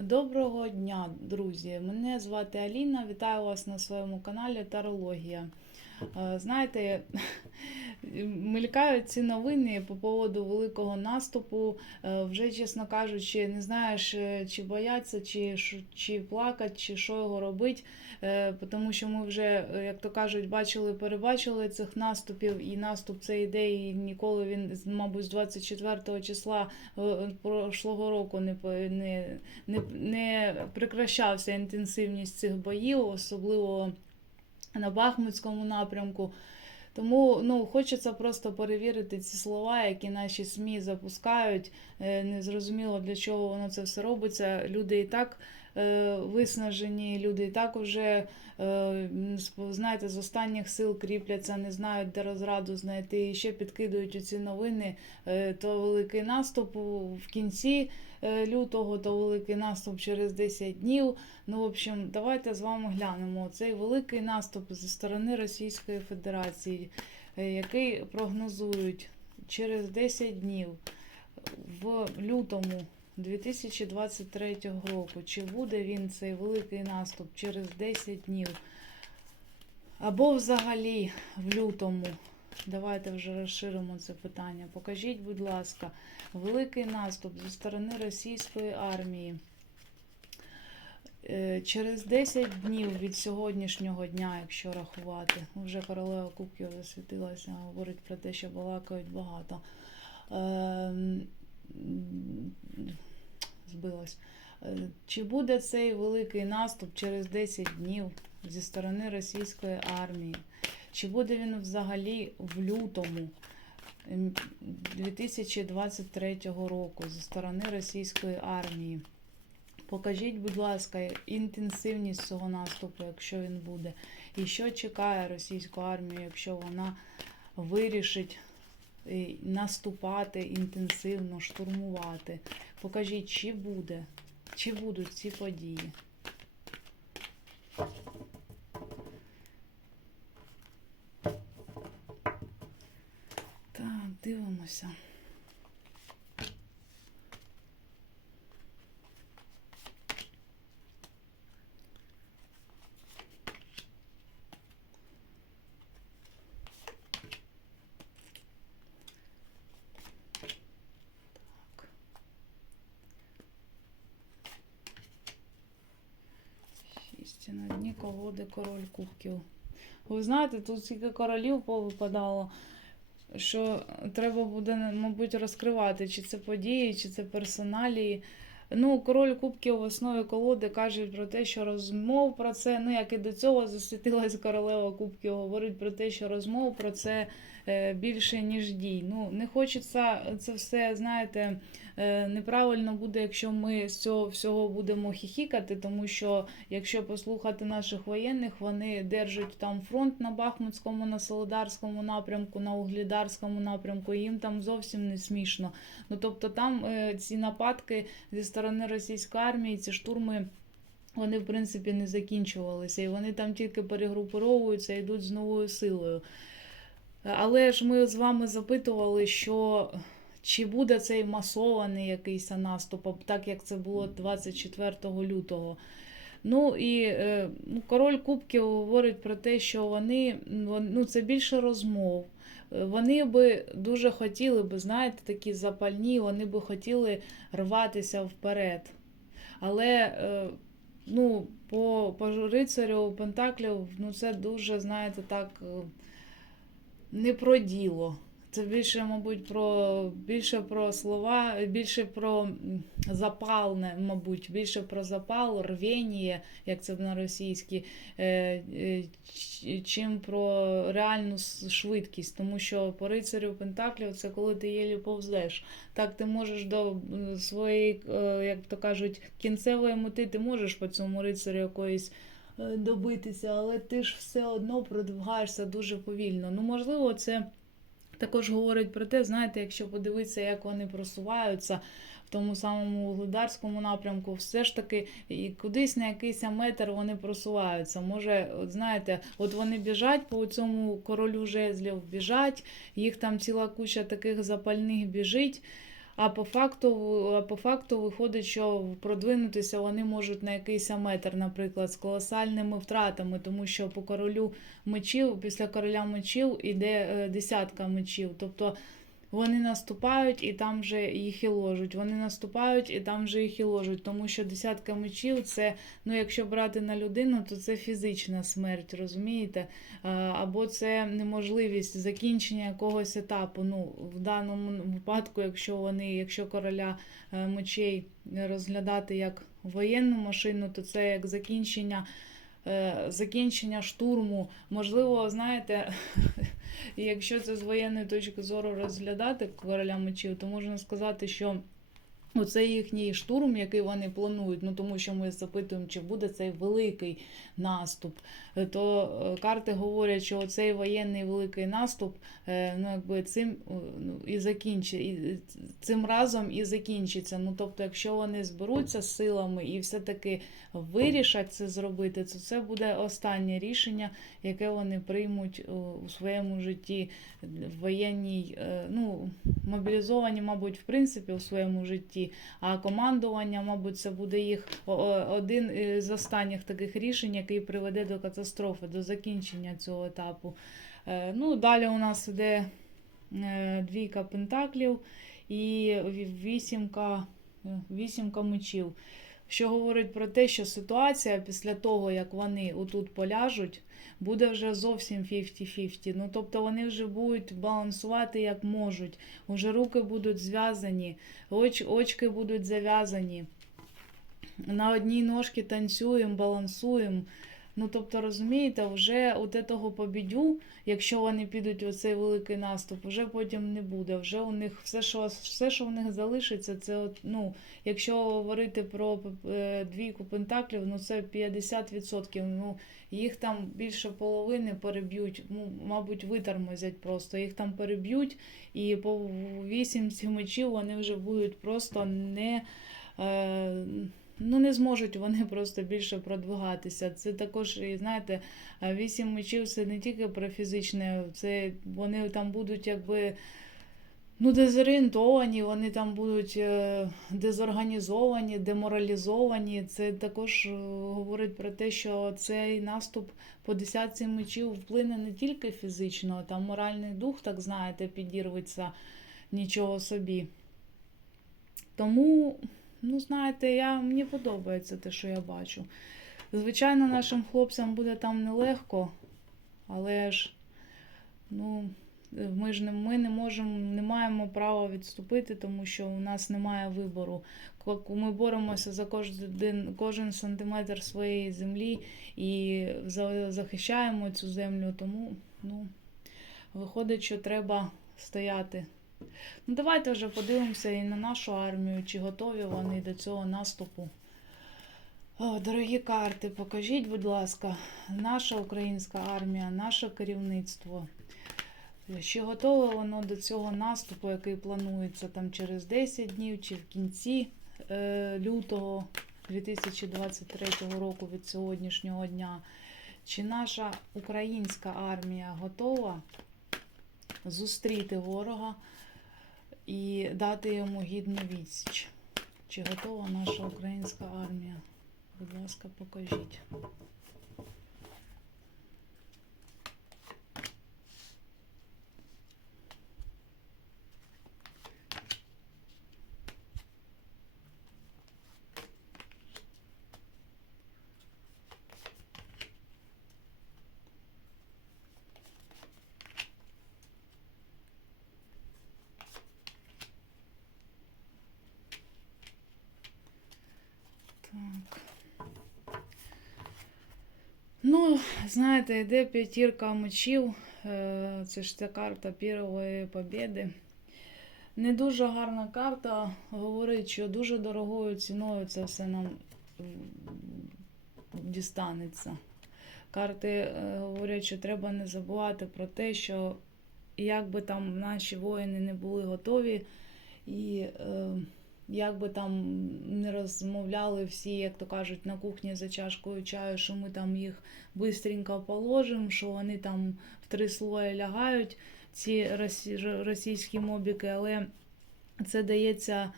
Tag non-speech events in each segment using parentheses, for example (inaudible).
Доброго дня, друзі! Мене звати Аліна. Вітаю вас на своєму каналі Тарологія. Е, Знаєте, мелькають ці новини по поводу великого наступу. Е, Вже, чесно кажучи, не знаєш, е, чи бояться, чи, чи плакати, чи що його робити. Е, Тому що ми вже, як то кажуть, бачили, перебачили цих наступів, і наступ цей іде, і ніколи він, мабуть, з 24 числа прошлого року не, не, не, не прекращався інтенсивність цих боїв, особливо на Бахмутському напрямку. Тому ну, хочеться просто перевірити ці слова, які наші СМІ запускають. Е, Незрозуміло, для чого воно це все робиться. Люди і так е, виснажені, люди і так вже, е, знаєте, з останніх сил кріпляться, не знають, де розраду знайти. І ще підкидують у ці новини. То великий наступ в кінці лютого, то великий наступ через 10 днів. Ну, в общем, давайте з вами глянемо цей великий наступ зі сторони Російської Федерації, е, який прогнозують через 10 днів в лютому 2023 року. Чи буде він цей великий наступ через 10 днів? Або взагалі в лютому. Давайте вже розширимо це питання. Покажіть, будь ласка, великий наступ зі сторони російської армії. Е, Через 10 днів від сьогоднішнього дня, якщо рахувати, вже королева Кубків засвітилася, говорить про те, що балакають багато. Ем, Збилась. Е, Чи буде цей великий наступ через 10 днів зі сторони російської армії? Чи буде він взагалі в лютому ем, 2023 року зі сторони російської армії? Покажіть, будь ласка, інтенсивність цього наступу, якщо він буде. І що чекає російську армію, якщо вона вирішить е, наступати інтенсивно, штурмувати. Покажіть, чи буде, чи будуть ці події. Дивимося. На дні колоди король кубків. Ви знаєте, тут стільки королів повипадало, що треба буде, мабуть, розкривати, чи це події, чи це персоналії. Ну, король кубків в основі колоди каже про те, що розмов про це, ну як і до цього засвітилась королева кубків, говорить про те, що розмов про це більше, ніж дій. Ну, не хочеться це все, знаєте, е, неправильно буде, якщо ми з цього всього будемо хіхікати, тому що якщо послухати наших воєнних, вони держать там фронт на Бахмутському, на Солидарському напрямку, на Углідарському напрямку, і їм там зовсім не смішно. Ну тобто там е, ці нападки зі сторони російської армії, ці штурми. Вони, в принципі, не закінчувалися, і вони там тільки перегруповуються і йдуть з новою силою. Але ж ми з вами запитували, що чи буде цей масований якийсь наступ, так як це було 24 лютого. Ну і е, ну, король Кубків говорить про те, що вони ну, це більше розмов. Е, Вони би дуже хотіли би, знаєте, такі запальні, вони би хотіли рватися вперед. Але е, ну, по, по рицарю Пентаклів, ну це дуже, знаєте, так. Не про діло. Це більше, мабуть, про більше про слова, більше про м, запал, не- мабуть, більше про запал, рвіння, як це на російській, е, е, чим про реальну швидкість. Тому що по рицарю Пентаклів це коли ти єлі повзеш. Так ти можеш до своєї, е, як то кажуть, кінцевої мети, ти можеш по цьому рицарю якоїсь добитися, але ти ж все одно продвигаєшся дуже повільно. Ну, можливо, це також говорить про те, знаєте, якщо подивитися, як вони просуваються в тому самому Угледарському напрямку, все ж таки і кудись на якийсь метр вони просуваються. Може, от знаєте, от вони біжать по цьому королю жезлів, біжать, їх там ціла куча таких запальних біжить. А по факту, а по факту виходить, що продвинутися вони можуть на якийсь метр, наприклад, з колосальними втратами, тому що по королю мечів, після короля мечів іде е, десятка мечів. Тобто вони наступають і там же їх і ложуть. Вони наступають і там же їх і ложуть. Тому що десятка мечів це, ну якщо брати на людину, то це фізична смерть, розумієте? Або це неможливість закінчення якогось етапу. Ну, в даному випадку, якщо вони, якщо короля е, мечей розглядати як воєнну машину, то це як закінчення. Е, Закінчення штурму, можливо, знаєте, (laughs) якщо це з воєнної точки зору розглядати короля мечів, то можна сказати, що Оце їхній штурм, який вони планують, ну тому що ми запитуємо, чи буде цей великий наступ. Е, То е, карти говорять, що цей воєнний великий наступ, е, ну якби цим ну, і закінчить, цим разом і закінчиться. Ну тобто, якщо вони зберуться з силами і все-таки вирішать це зробити, то це буде останнє рішення, яке вони приймуть у своєму житті в воєнній, ну мобілізовані, мабуть, в принципі, у своєму житті. А командування, мабуть, це буде їх один з останніх таких рішень, який приведе до катастрофи, до закінчення цього етапу. Е, Ну, далі у нас іде е, двійка пентаклів і вісімка, вісімка мечів. Що говорить про те, що ситуація після того, як вони отут поляжуть, буде вже зовсім 50-50. Ну, тобто вони вже будуть балансувати як можуть. Уже руки будуть зв'язані, оч, очки будуть зав'язані. На одній ножці танцюємо, балансуємо. Ну, тобто, розумієте, вже от того побідю, якщо вони підуть у цей великий наступ, вже потім не буде. Вже у них все, що все, що в них залишиться, це от, ну, якщо говорити про е, двійку пентаклів, ну це 50%. Ну, їх там більше половини переб'ють, ну, мабуть, витормозять просто. Їх там переб'ють, і по вісімці мечів вони вже будуть просто не. Е, Ну, не зможуть вони просто більше продвигатися. Це також, знаєте, вісім мечів це не тільки про фізичне, це вони там будуть якби ну, дезорієнтовані, вони там будуть е, дезорганізовані, деморалізовані. Це також е, говорить про те, що цей наступ по десятці мечів вплине не тільки фізично, там моральний дух, так знаєте, підірветься нічого собі. Тому. Ну, знаєте, я, мені подобається те, що я бачу. Звичайно, нашим хлопцям буде там нелегко, але ж, ну, ми ж не, ми не можемо, не маємо права відступити, тому що у нас немає вибору. Ми боремося за кожен, кожен сантиметр своєї землі і захищаємо цю землю, тому ну, виходить, що треба стояти. Ну, давайте вже подивимося і на нашу армію, чи готові вони до цього наступу. О, дорогі карти, покажіть, будь ласка, наша українська армія, наше керівництво. Чи готове воно до цього наступу, який планується там через 10 днів, чи в кінці е, лютого 2023 року від сьогоднішнього дня? Чи наша українська армія готова зустріти ворога? І дати йому гідну відсіч. Чи готова наша українська армія? Будь ласка, покажіть. Так. Ну, знаєте, йде п'ятірка мечів. Е, Це ж ця карта першої побєди. Не дуже гарна карта. Говорить, що дуже дорогою ціною це все нам дістанеться. Карти е, говорять, що треба не забувати про те, що як би там наші воїни не були готові, і е, як би там не розмовляли всі, як то кажуть, на кухні за чашкою чаю, що ми там їх бистренько положимо, що вони там в три слої лягають, ці російські мобіки, але це дається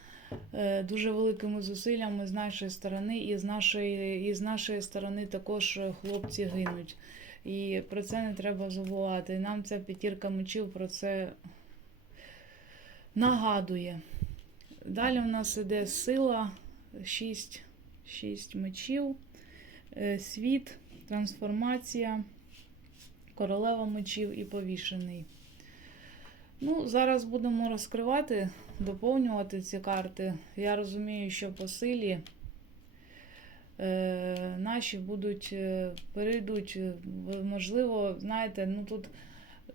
е, дуже великими зусиллями з нашої сторони, і з нашої, і з нашої сторони також хлопці гинуть. І про це не треба забувати. Нам ця п'ятірка мечів про це нагадує. Далі у нас іде сила, 6, 6 мечів, е, світ, трансформація, королева мечів і повішений. Ну, зараз будемо розкривати, доповнювати ці карти. Я розумію, що по силі е, наші будуть, е, перейдуть, е, можливо, знаєте, ну тут,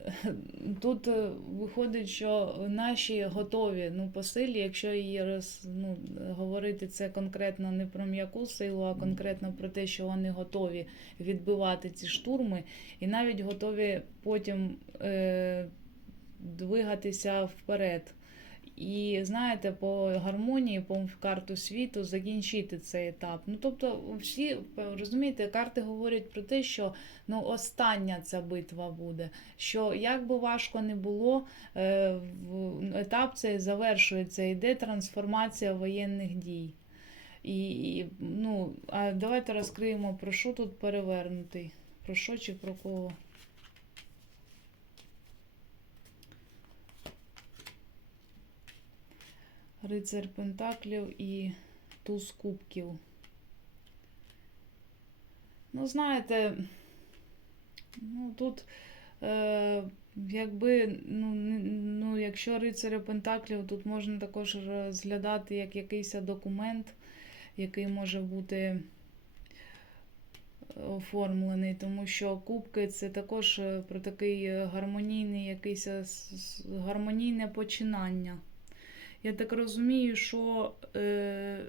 (laughs) тут е, виходить, що наші готові ну, по силі, якщо її роз, ну, говорити це конкретно не про м'яку силу, а конкретно про те, що вони готові відбивати ці штурми, і навіть готові потім е, двигатися вперед. І знаєте, по гармонії, по карту світу закінчити цей етап. Ну тобто, всі розумієте, карти говорять про те, що ну остання ця битва буде. Що як би важко не було, е, етап цей завершується, йде трансформація воєнних дій. І, і ну, а давайте розкриємо, про що тут перевернутий. Про що чи про кого? Рицар Пентаклів і туз кубків. Ну, знаєте, ну тут, е, якби, ну, ну, якщо рицаря Пентаклів, тут можна також розглядати як якийсь документ, який може бути оформлений, тому що кубки це також е, про такий гармонійний якийсь гармонійне починання. Я так розумію, що, е,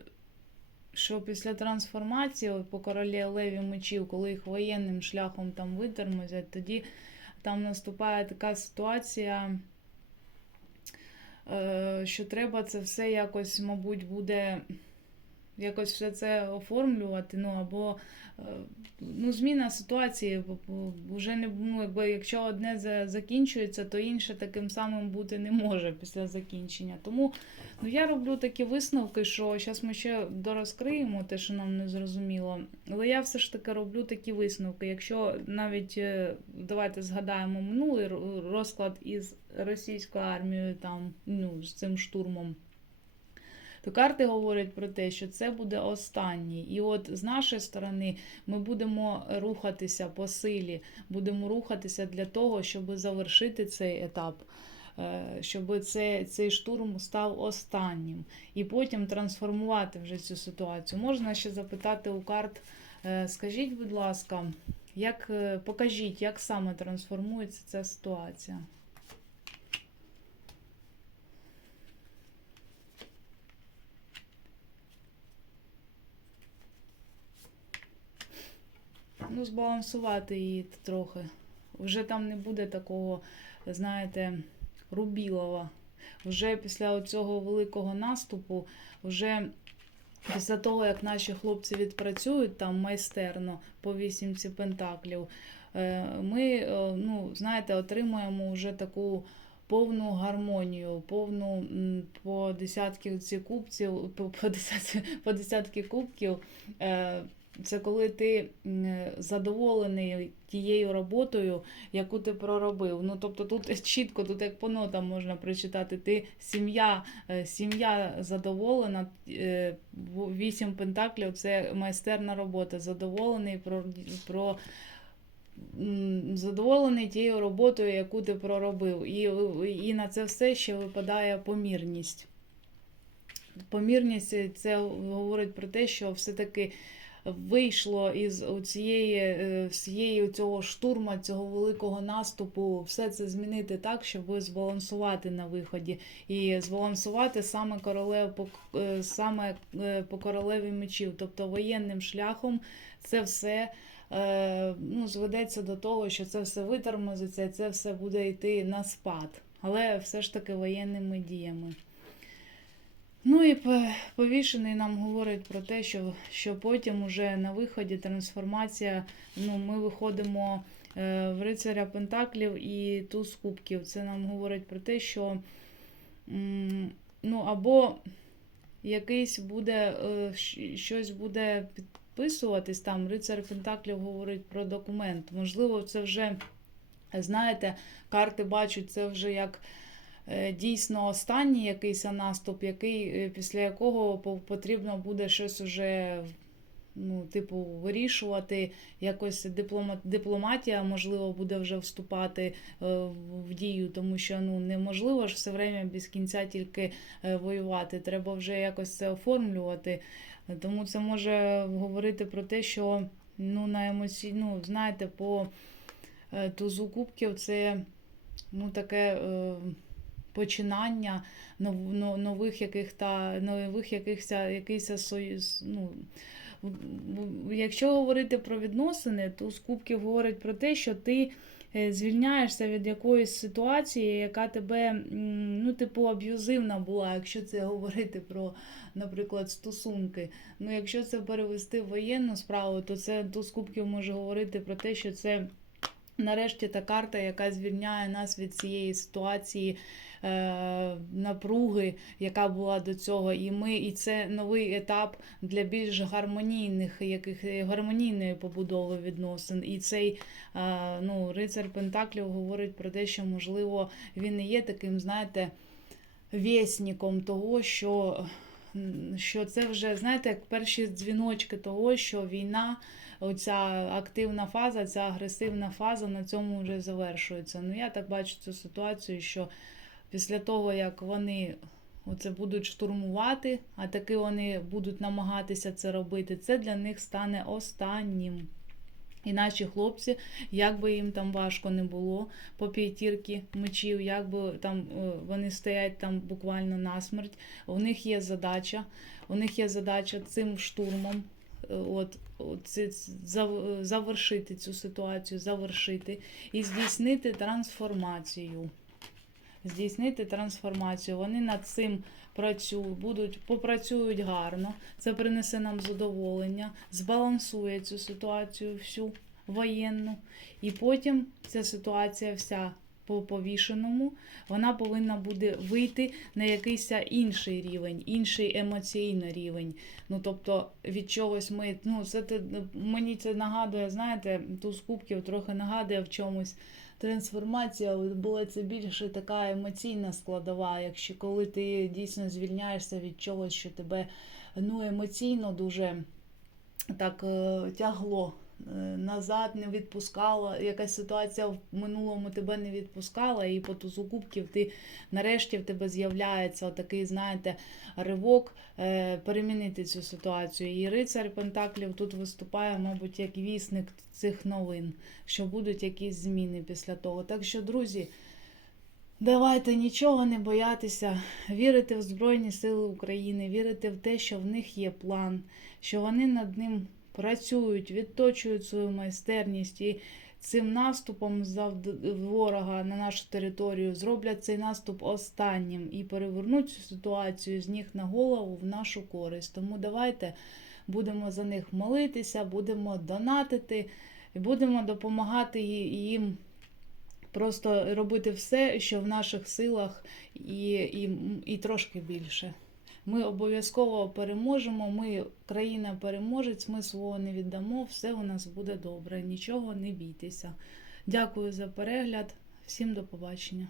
що після трансформації по королі Леві мечів, коли їх воєнним шляхом там витормозять, тоді там наступає така ситуація, е, що треба це все якось, мабуть, буде якось все це оформлювати. Ну або е, ну, зміна ситуації, вже не ну, якби якщо одне закінчується, то інше таким самим бути не може після закінчення. Тому ну, я роблю такі висновки, що зараз ми ще дорозкриємо те, що нам не зрозуміло. Але я все ж таки роблю такі висновки. Якщо навіть е, давайте згадаємо минулий розклад із російською армією, там ну, з цим штурмом. То карти говорять про те, що це буде останній. І от з нашої сторони ми будемо рухатися по силі, будемо рухатися для того, щоб завершити цей етап, е, щоб це, цей штурм став останнім. І потім трансформувати вже цю ситуацію. Можна ще запитати у карт, е, скажіть, будь ласка, як, е, покажіть, як саме трансформується ця ситуація? Ну, збалансувати її трохи. Вже там не буде такого, знаєте, рубілова. Вже після цього великого наступу, вже після того, як наші хлопці відпрацюють там майстерно по вісімці пентаклів, е, ми, е, ну, знаєте, отримуємо вже таку повну гармонію, повну по десятки ці кубців, по, по, десятки, (laughs) по десятки кубків. Це коли ти задоволений тією роботою, яку ти проробив. Ну тобто тут чітко, тут як по нотам можна прочитати. Ти сім'я, е, сім'я задоволена. е, Вісім пентаклів це майстерна робота. Задоволений про, про задоволений тією роботою, яку ти проробив. І, і на це все ще випадає помірність. Помірність це говорить про те, що все-таки вийшло із цієї, е, всієї цього штурма, цього великого наступу, все це змінити так, щоб збалансувати на виході. І збалансувати саме королев по е, саме е, по королеві мечів, тобто воєнним шляхом це все. Ну, зведеться до того, що це все витормозиться, це все буде йти на спад, але все ж таки воєнними діями. Ну і повішений нам говорить про те, що, що потім уже на виході трансформація, ну, ми виходимо е, в рицаря Пентаклів і туз кубків. Це нам говорить про те, що ну, або якийсь буде, е, щось буде підписуватись, там рицар Пентаклів говорить про документ. Можливо, це вже, знаєте, карти бачать це вже як дійсно останній якийсь наступ, який, е, після якого потрібно буде щось уже. Ну, типу, вирішувати, якось диплома, дипломатія, можливо, буде вже вступати е, в- дію, тому що ну, неможливо ж все время без кінця тільки е, воювати. Треба вже якось це оформлювати. Тому це може говорити про те, що ну, на емоці... ну, знаєте, по е, тузу кубків це ну, таке е, починання нов... но- нових яких та нових якихось союз. Ну, якщо говорити про відносини, то кубків говорить про те, що ти е, звільняєшся від якоїсь ситуації, яка тебе, ну, типу, аб'юзивна була, якщо це говорити про, наприклад, стосунки. Ну, якщо це перевести в воєнну справу, то це туз кубків може говорити про те, що це. Нарешті та карта, яка звільняє нас від цієї ситуації е, напруги, яка була до цього, і ми, і це новий етап для більш гармонійних, яких гармонійної побудови відносин. І цей е, ну, рицар Пентаклів говорить про те, що можливо він не є таким, знаєте, вєсніком того, що, що це вже, знаєте, як перші дзвіночки того, що війна. Оця активна фаза, ця агресивна фаза на цьому вже завершується. Ну, я так бачу цю ситуацію, що після того, як вони оце будуть штурмувати, а таки вони будуть намагатися це робити, це для них стане останнім. І наші хлопці, як би їм там важко не було по п'ятірки мечів, як би там е, вони стоять там буквально насмерть, у них є задача, у них є задача цим штурмом от, це, зав- завершити цю ситуацію, завершити і здійснити трансформацію. Здійснити трансформацію. Вони над цим працюють, будуть, попрацюють гарно. Це принесе нам задоволення, збалансує цю ситуацію всю воєнну. І потім ця ситуація вся по повішеному, вона повинна буде вийти на якийсь інший рівень, інший емоційний рівень. Ну, тобто від чогось ми, ну, це мені це нагадує, знаєте, туз кубків трохи нагадує в чомусь трансформація, була це більше така емоційна складова, якщо коли ти дійсно звільняєшся від чогось, що тебе ну, емоційно дуже так е, тягло назад, не відпускало, якась ситуація в минулому тебе не відпускала, і по тузу кубків ти нарешті в тебе з'являється такий, знаєте, ривок е, перемінити цю ситуацію. І рицар Пентаклів тут виступає, мабуть, як вісник цих новин, що будуть якісь зміни після того. Так що, друзі. Давайте нічого не боятися, вірити в Збройні Сили України, вірити в те, що в них є план, що вони над ним працюють, відточують свою майстерність і цим наступом ворога на нашу територію зроблять цей наступ останнім і перевернуть цю ситуацію з ніг на голову в нашу користь. Тому давайте будемо за них молитися, будемо донатити і будемо допомагати їм просто робити все, що в наших силах, і, і, і трошки більше. Ми обов'язково переможемо. Ми країна переможець, ми свого не віддамо, все у нас буде добре. Нічого не бійтеся. Дякую за перегляд. Всім до побачення.